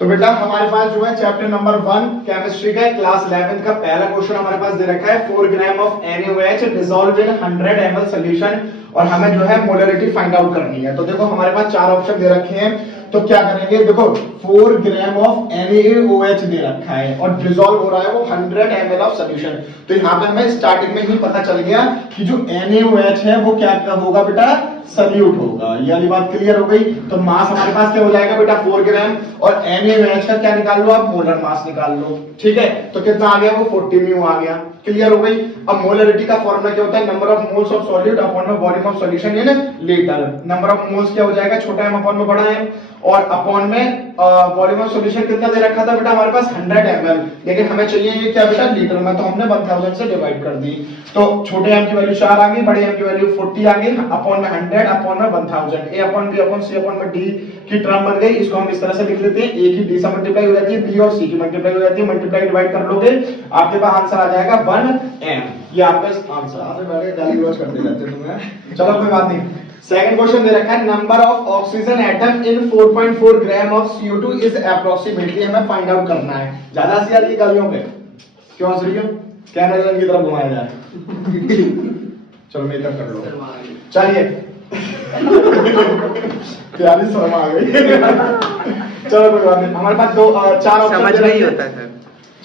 तो बेटा हमारे पास जो है चैप्टर नंबर 1 केमिस्ट्री का क्लास 11 का पहला क्वेश्चन हमारे पास दे रखा है 4 gram of NaOH dissolve in 100 ml solution और हमें जो है मोलरिटी फाइंड आउट करनी है। तो देखो हमारे पास चार ऑप्शन दे रखे हैं, तो क्या करेंगे, देखो 4 ग्राम ऑफ NaOH दे रखा है और डिसॉल्व हो रहा है वो 100 ml ऑफ सॉल्यूशन। तो यहाँ पे हमें स्टार्टिंग में ही पता चल गया कि जो NaOH है वो क्या होगा बेटा, सल्यूट होगा। ये वाली बात क्लियर हो गई। तो मास हमारे पास क्या हो जाएगा बेटा 4 ग्राम और NaOH का क्या निकाल लो आप, मोलर मास निकाल लो। ठीक है, तो कितना आ गया वो 40 म्यू आ गया। क्लियर हो गई। अब मोलरिटी का फॉर्मूला क्या होता है, number of moles of solute upon में volume of solution in litre. Number of moles क्या हो जाएगा, छोटा m अपॉन में बड़ा m और अपॉन में वॉल्यूम ऑफ सॉल्यूशन कितना दे रखा था बेटा हमारे पास 100 ml, लेकिन हमें चाहिए ये क्या बेटा लीटर में, तो हमने 1000 से डिवाइड कर दी। तो छोटे m की वैल्यू 4 आ गई, बड़े m की वैल्यू 40 आ गई, अपॉन में 100 अपॉन में 1000, a upon b upon c upon में d की टर्म बन गई। इसको हम इस तरह से लिख लेते हैं, a की d से मल्टीप्लाई हो जाती है, b और c की मल्टीप्लाई हो जाती है, मल्टीप्लाई डिवाइड कर लोगे आपके पास आंसर आ जाएगा 1m। ये आपका आंसर। आगे बैठ के गाली गलौज करते रहते हो तुम्हें, चलो कोई बात नहीं। सेकंड क्वेश्चन दे रखा है number of oxygen atom in 4.4 gram of CO2 is approximately, हमें फाइंड आउट करना है। ज्यादा सी आ रही है गालियों पे, क्यों हंस रही हो, कैमरा की तरफ घुमाया जाए। चलो मेकअप कर लो, चलिए। प्यारी शर्म आ गई। चलो कोई बात नहीं, हमारे पास दो चार ऑप्शन समझ नहीं होता सर।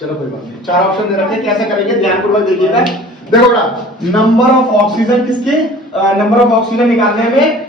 चलो कोई बात नहीं, चार ऑप्शन दे रखे हैं, कैसे करेंगे ध्यानपूर्वक देखिएगा। देखो बेटा, नंबर ऑफ ऑक्सीजन किसके, नंबर ऑफ ऑक्सीजन निकालने में,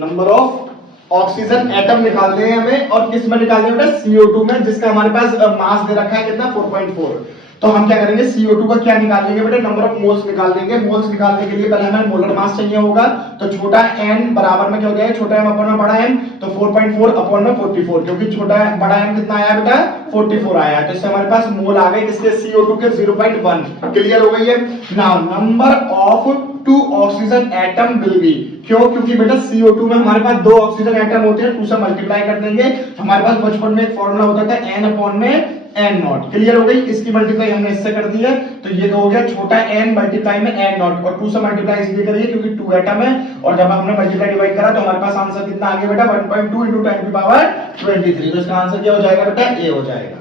नंबर ऑफ ऑक्सीजन एटम निकालने हैं हमें, और किस में निकालने हैं बेटा, CO2 में, जिसका हमारे पास मास दे रखा है कितना 4.4। तो हम क्या करेंगे, CO2 का क्या निकाल लेंगे बेटा, नंबर ऑफ मोल्स निकाल लेंगे। मोल्स निकालने के लिए पहले हमें मोलर मास चाहिए होगा, तो छोटा n बराबर में क्या हो जाएगा, छोटा m अपॉन में बड़ा m, तो 4.4 अपॉन में 44, क्योंकि छोटा बड़ा m कितना आया बेटा 44 आया, तो इससे हमारे पास मोल आ गए किसके, CO2 के 0.1। क्लियर हो गई है। Now number of 2 oxygen atom will be, क्यों, क्योंकि बेटा CO2 में हमारे पास 2 ऑक्सीजन एटम होते हैं, 2 से मल्टीप्लाई कर देंगे। हमारे पास बचपन में एक फॉर्मूला होता था n अपॉन में n नॉट। क्लियर हो गई, इसकी मल्टीप्लाई हमने इससे कर दी है, तो ये हो गया छोटा n मल्टीप्लाई में n नॉट, और 2 से मल्टीप्लाई इसलिए करिए क्योंकि 2 एटम है, और जब हमने मल्टीप्लाई डिवाइड करा तो हमारे पास आंसर कितना आ गया बेटा 1.2 × 10⁻23। तो इसका आंसर क्या हो जाएगा बेटा, a हो जाएगा।